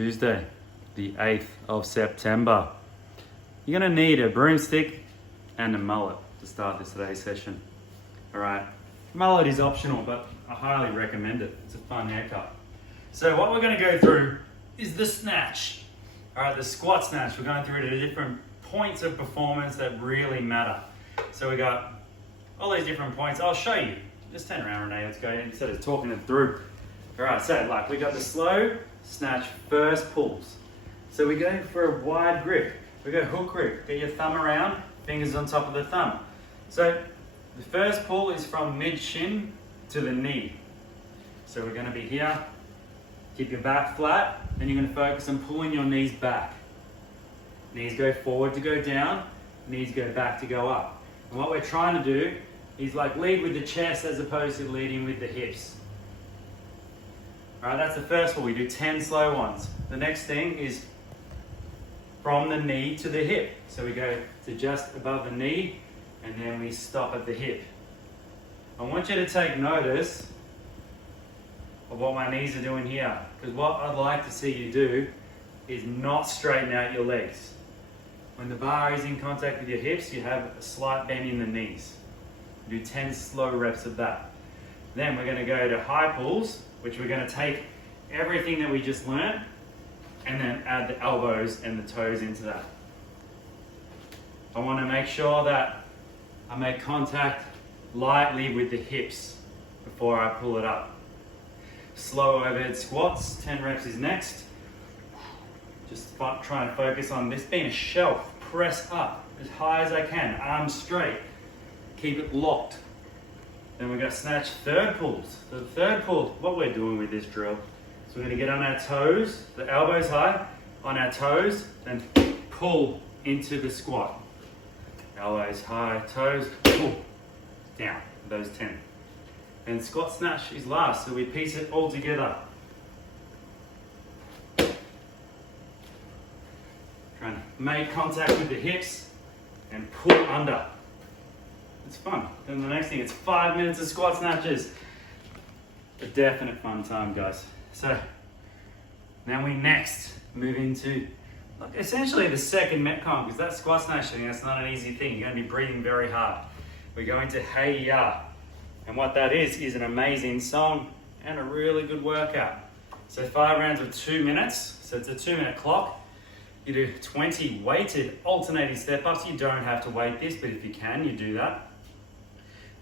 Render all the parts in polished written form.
Tuesday, the 8th of September. You're gonna need a broomstick and a mullet to start today's session. All right, mullet is optional, but I highly recommend it. It's a fun haircut. So what we're gonna go through is the snatch. All right, the squat snatch. We're going through the different points of performance that really matter. So we got all these different points. I'll show you. Just turn around, Renee. Let's go instead of talking it through. All right, so like we got the slow snatch first pulls. So we go for a wide grip. We go hook grip. Get your thumb around, fingers on top of the thumb. So the first pull is from mid shin to the knee. So we're going to be here. Keep your back flat, and you're going to focus on pulling your knees back. Knees go forward to go down, knees go back to go up. And what we're trying to do is like lead with the chest as opposed to leading with the hips. All right, that's the first one. We do 10 slow ones. The next thing is from the knee to the hip. So we go to just above the knee and then we stop at the hip. I want you to take notice of what my knees are doing here, because what I'd like to see you do is not straighten out your legs. When the bar is in contact with your hips, you have a slight bend in the knees. Do 10 slow reps of that. Then we're going to go to high pulls, which we're going to take everything that we just learned and then add the elbows and the toes into that. I want to make sure that I make contact lightly with the hips before I pull it up. Slow overhead squats, 10 reps is next. Just try and focus on this being a shelf. Press up as high as I can, arms straight. Keep it locked. Then we're going to snatch third pulls. The third pull, what we're doing with this drill, so we're going to get on our toes, the elbows high, on our toes, and pull into the squat. Elbows high, toes, pull, down, those 10. And squat snatch is last, so we piece it all together. Trying to make contact with the hips and pull under. It's fun. Then the next thing, it's 5 minutes of squat snatches. A definite fun time, guys. So now we next move into like essentially the second Metcon, because that squat snatch thing, that's not an easy thing. You're going to be breathing very hard. We're going to Hey Ya. And what that is an amazing song and a really good workout. So 5 rounds of 2 minutes. So it's a 2-minute clock. You do 20 weighted alternating step-ups. You don't have to weight this, but if you can, you do that.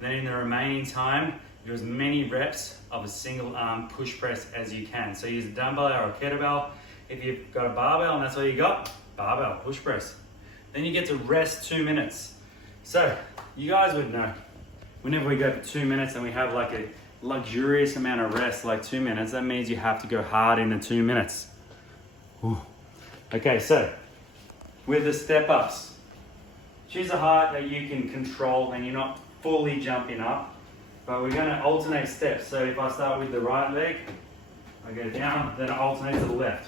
Then in the remaining time, do as many reps of a single arm push press as you can. So use a dumbbell or a kettlebell. If you've got a barbell and that's all you got, barbell, push press. Then you get to rest 2 minutes. So you guys would know, whenever we go for 2 minutes and we have like a luxurious amount of rest, like 2 minutes, that means you have to go hard in the 2 minutes. Ooh. Okay, so with the step ups, choose a height that you can control and you're not fully jumping up, but we're going to alternate steps. So if I start with the right leg, I go down, then I alternate to the left.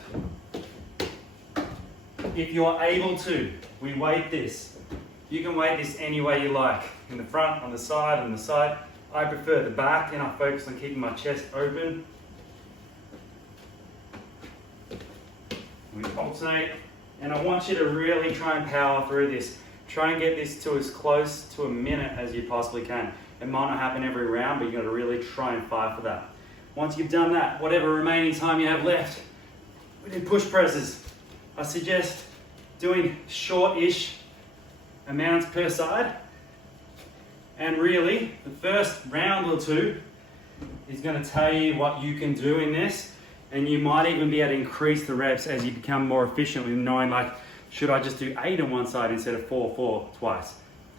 If you're able to, we weight this. You can weight this any way you like, in the front, on the side, on the side. I prefer the back, and I focus on keeping my chest open. We alternate, and I want you to really try and power through this. Try and get this to as close to a minute as you possibly can. It might not happen every round, but you've got to really try and fight for that. Once you've done that, whatever remaining time you have left, we do push presses. I suggest doing short-ish amounts per side. And really, the first round or two is going to tell you what you can do in this. And you might even be able to increase the reps as you become more efficient with knowing like, should I just do 8 on one side instead of 4 twice?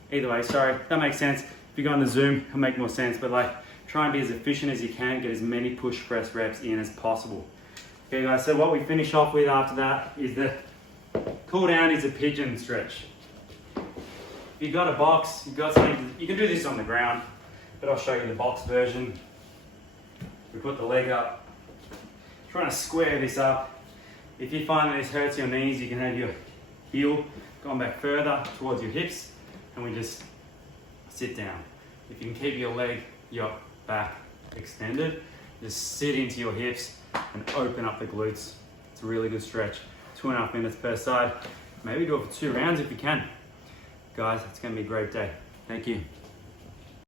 Either way, sorry, that makes sense. If you go on the Zoom, it'll make more sense, but like, try and be as efficient as you can, get as many push press reps in as possible. Okay guys, so what we finish off with after that is the cool down is a pigeon stretch. If you've got a box, you've got something, you can do this on the ground, but I'll show you the box version. We put the leg up, trying to square this up. If you find that this hurts your knees, you can have your heel going back further towards your hips, and we just sit down. If you can keep your leg, your back extended, just sit into your hips and open up the glutes It's a really good stretch. 2.5 minutes per side. Maybe do it for 2 rounds if you can. Guys, it's going to be a great day. Thank you.